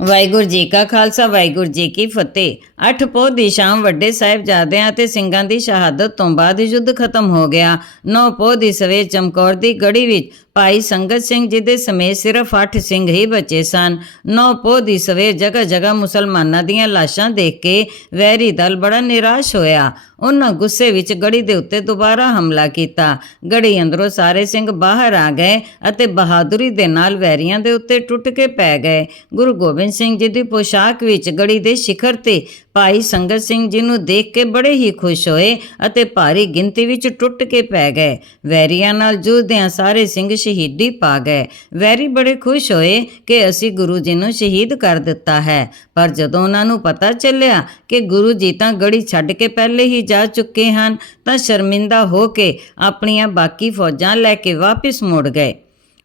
ਵਾਹਿਗੁਰੂ ਜੀ ਕਾ ਖਾਲਸਾ, ਵਾਹਿਗੁਰੂ ਜੀ ਕੀ ਫਤਿਹ। ਅੱਠ ਪੋਹ ਦੀ ਸ਼ਾਮ ਵੱਡੇ ਸਾਹਿਬਜ਼ਾਦਿਆਂ ਤੇ ਸਿੰਘਾਂ ਦੀ ਸ਼ਹਾਦਤ ਤੋਂ ਬਾਅਦ ਯੁੱਧ ਖਤਮ ਹੋ ਗਿਆ। ਨੌ ਪੋਹ ਦੀ ਸਵੇਰ ਚਮਕੌਰ ਦੀ ਗੜੀ ਵਿੱਚ ਭਾਈ ਸੰਗਤ ਸਿੰਘ ਜੀ ਦੇ ਸਮੇਤ ਸਿਰਫ 8 ਸਿੰਘ ਹੀ ਬਚੇ ਸਨ। ਨੌ ਪੋਹ ਦੀ ਸਵੇਰ ਜਗ੍ਹਾ ਜਗ੍ਹਾ ਮੁਸਲਮਾਨਾਂ ਦੀਆਂ ਲਾਸ਼ਾਂ ਦੇਖ ਕੇ ਵੈਰੀ ਦਲ ਬੜਾ ਨਿਰਾਸ਼ ਹੋਇਆ। ਉਹਨਾਂ ਗੁੱਸੇ ਵਿੱਚ ਗੜੀ ਦੇ ਉੱਤੇ ਦੁਬਾਰਾ ਹਮਲਾ ਕੀਤਾ। ਗੜੀ ਅੰਦਰੋਂ ਸਾਰੇ ਸਿੰਘ ਬਾਹਰ ਆ ਗਏ ਅਤੇ ਬਹਾਦੁਰੀ ਦੇ ਨਾਲ ਵੈਰੀਆਂ ਦੇ ਉੱਤੇ ਟੁੱਟ ਕੇ ਪੈ ਗਏ। ਗੁਰੂ ਗੋਬਿੰਦ ਸਿੰਘ ਜੀ ਦੀ ਪੋਸ਼ਾਕ ਵਿੱਚ ਗੜੀ ਦੇ ਸਿਖਰ ਤੇ ਭਾਈ ਸੰਗਤ ਸਿੰਘ ਜੀ ਨੂੰ ਦੇਖ ਕੇ ਬੜੇ ਹੀ ਖੁਸ਼ ਹੋਏ ਅਤੇ ਭਾਰੀ ਗਿਣਤੀ ਵਿੱਚ ਟੁੱਟ ਕੇ ਪੈ ਗਏ। ਵੈਰੀਆਂ ਨਾਲ ਜੂਝਦਿਆਂ ਸਾਰੇ ਸਿੰਘ ਸ਼ਹੀਦੀ ਪਾ ਗਏ। ਵੈਰੀ ਬੜੇ ਖੁਸ਼ ਹੋਏ ਕਿ ਅਸੀਂ ਗੁਰੂ ਜੀ ਨੂੰ ਸ਼ਹੀਦ ਕਰ ਦਿੱਤਾ ਹੈ। ਪਰ ਜਦੋਂ ਉਹਨਾਂ ਨੂੰ ਪਤਾ ਚੱਲਿਆ ਕਿ ਗੁਰੂ ਜੀ ਤਾਂ ਗੜੀ ਛੱਡ ਕੇ ਪਹਿਲੇ ਹੀ ਜਾ ਚੁੱਕੇ ਹਨ, ਤਾਂ ਸ਼ਰਮਿੰਦਾ ਹੋ ਕੇ ਆਪਣੀਆਂ ਬਾਕੀ ਫੌਜਾਂ ਲੈ ਕੇ ਵਾਪਸ ਮੁੜ ਗਏ।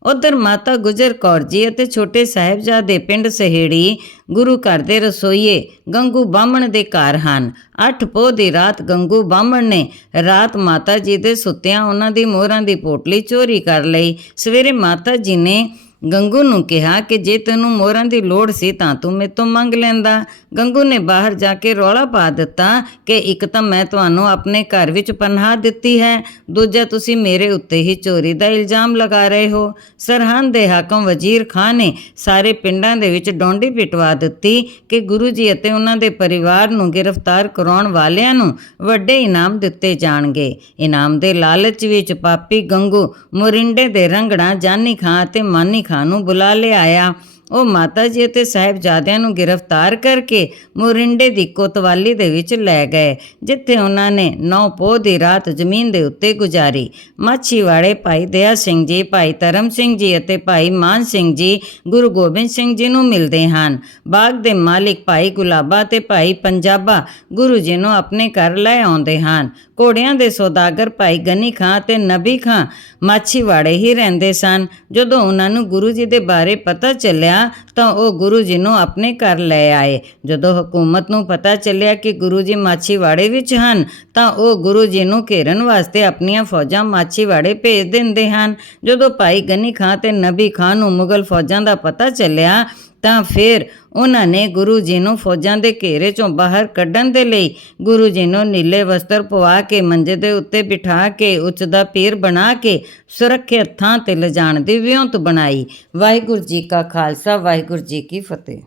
ਉਧਰ ਮਾਤਾ ਗੁਜਰ ਕੌਰ ਜੀ ਅਤੇ ਛੋਟੇ ਸਾਹਿਬਜ਼ਾਦੇ ਪਿੰਡ ਸਹੇੜੀ ਗੁਰੂ ਘਰ ਦੇ ਰਸੋਈਏ ਗੰਗੂ ਬਾਹਮਣ ਦੇ ਘਰ ਹਨ। ਅੱਠ ਪੋਹ ਦੀ ਰਾਤ ਗੰਗੂ ਬਾਹਮਣ ਨੇ ਰਾਤ ਮਾਤਾ ਜੀ ਦੇ ਸੁੱਤਿਆਂ ਉਹਨਾਂ ਦੀ ਮੋਹਰਾਂ ਦੀ ਪੋਟਲੀ ਚੋਰੀ ਕਰ ਲਈ। ਸਵੇਰੇ ਮਾਤਾ ਜੀ ਨੇ ਗੰਗੂ ਨੂੰ ਕਿਹਾ ਕਿ ਜੇ ਤੈਨੂੰ ਮੋਹਰਾਂ ਦੀ ਲੋੜ ਸੀ ਤਾਂ ਤੂੰ ਮੇਰੇ ਤੋਂ ਮੰਗ ਲੈਂਦਾ। ਗੰਗੂ ਨੇ ਬਾਹਰ ਜਾ ਕੇ ਰੌਲਾ ਪਾ ਦਿੱਤਾ ਕਿ ਇੱਕ ਤਾਂ ਮੈਂ ਤੁਹਾਨੂੰ ਆਪਣੇ ਘਰ ਵਿੱਚ ਪਨਾਹ ਦਿੱਤੀ ਹੈ, ਦੂਜਾ ਤੁਸੀਂ ਮੇਰੇ ਉੱਤੇ ਹੀ ਚੋਰੀ ਦਾ ਇਲਜ਼ਾਮ ਲਗਾ ਰਹੇ ਹੋ। ਸਰਹੰਦ ਦੇ ਹਾਕਮ ਵਜ਼ੀਰ ਖਾਨ ਨੇ ਸਾਰੇ ਪਿੰਡਾਂ ਦੇ ਵਿੱਚ ਡੋਂਡੀ ਪਿਟਵਾ ਦਿੱਤੀ ਕਿ ਗੁਰੂ ਜੀ ਅਤੇ ਉਹਨਾਂ ਦੇ ਪਰਿਵਾਰ ਨੂੰ ਗ੍ਰਿਫਤਾਰ ਕਰਾਉਣ ਵਾਲਿਆਂ ਨੂੰ ਵੱਡੇ ਇਨਾਮ ਦਿੱਤੇ ਜਾਣਗੇ। ਇਨਾਮ ਦੇ ਲਾਲਚ ਵਿੱਚ ਪਾਪੀ ਗੰਗੂ ਮੋਰਿੰਡੇ ਦੇ ਰੰਗੜਾ ਜਾਨੀ ਖਾਂ ਅਤੇ ਮਾਨੀ ਖਾਂ ਨੂੰ ਬੁਲਾ ਲਿਆਇਆ। ਉਹ ਮਾਤਾ ਜੀ ਅਤੇ ਸਾਹਿਬਜ਼ਾਦਿਆਂ ਨੂੰ ਗ੍ਰਿਫਤਾਰ ਕਰਕੇ ਮੋਰਿੰਡੇ ਦੀ ਕੋਤਵਾਲੀ ਦੇ ਵਿੱਚ ਲੈ ਗਏ, ਜਿੱਥੇ ਉਹਨਾਂ ਨੇ ਨੌ ਪੋਹ ਦੀ ਰਾਤ ਜ਼ਮੀਨ ਦੇ ਉੱਤੇ ਗੁਜ਼ਾਰੀ। ਮਾਛੀਵਾੜੇ ਭਾਈ ਦਇਆ ਸਿੰਘ ਜੀ, ਭਾਈ ਧਰਮ ਸਿੰਘ ਜੀ ਅਤੇ ਭਾਈ ਮਾਨ ਸਿੰਘ ਜੀ ਗੁਰੂ ਗੋਬਿੰਦ ਸਿੰਘ ਜੀ ਨੂੰ ਮਿਲਦੇ ਹਨ। ਬਾਗ ਦੇ ਮਾਲਿਕ ਭਾਈ ਗੁਲਾਬਾ ਤੇ ਭਾਈ ਪੰਜਾਬਾ ਗੁਰੂ ਜੀ ਨੂੰ ਆਪਣੇ ਘਰ ਲੈ ਆਉਂਦੇ ਹਨ। ਘੋੜਿਆਂ ਦੇ ਸੌਦਾਗਰ ਭਾਈ ਗਨੀ ਖਾਂ ਤੇ ਨਬੀ ਖਾਂ ਮਾਛੀਵਾੜੇ ਹੀ ਰਹਿੰਦੇ ਸਨ। ਜਦੋਂ ਉਹਨਾਂ ਨੂੰ ਗੁਰੂ ਜੀ ਦੇ ਬਾਰੇ ਪਤਾ ਚੱਲਿਆ ਤਾਂ ਉਹ ਗੁਰੂ ਜੀ ਨੂੰ ਆਪਣੇ ਘਰ ਲੈ ਆਏ। ਜਦੋਂ ਹਕੂਮਤ ਨੂੰ ਪਤਾ ਚੱਲਿਆ ਕਿ ਗੁਰੂ ਜੀ ਮਾਛੀਵਾੜੇ ਵਿੱਚ ਹਨ, ਤਾਂ ਉਹ ਗੁਰੂ ਜੀ ਨੂੰ ਘੇਰਨ ਵਾਸਤੇ ਆਪਣੀਆਂ ਫੌਜਾਂ ਮਾਛੀਵਾੜੇ ਭੇਜ ਦਿੰਦੇ ਹਨ। ਜਦੋਂ ਭਾਈ ਗਨੀ ਖਾਂ ਤੇ ਨਬੀ ਖਾਂ ਨੂੰ ਮੁਗਲ ਫੌਜਾਂ ਦਾ ਪਤਾ ਚੱਲਿਆ ਤਾਂ ਫਿਰ ਉਹਨਾਂ ਨੇ ਗੁਰੂ ਜੀ ਨੂੰ ਫੌਜਾਂ ਦੇ ਘੇਰੇ ਚੋਂ ਬਾਹਰ ਕੱਢਣ ਦੇ ਲਈ ਗੁਰੂ ਜੀ ਨੂੰ ਨੀਲੇ ਵਸਤਰ ਪਵਾ ਕੇ, ਮੰਜੇ ਦੇ ਉੱਤੇ ਬਿਠਾ ਕੇ, ਉੱਚ ਦਾ ਪੀਰ ਬਣਾ ਕੇ ਸੁਰੱਖਿਅਤ ਥਾਂ ਤੇ ਲਿਜਾਣ ਦੀ ਵਿਉਂਤ ਬਣਾਈ। ਵਾਹਿਗੁਰੂ ਜੀ ਕਾ ਖਾਲਸਾ, ਵਾਹਿਗੁਰੂ ਜੀ ਕੀ ਫਤਿਹ।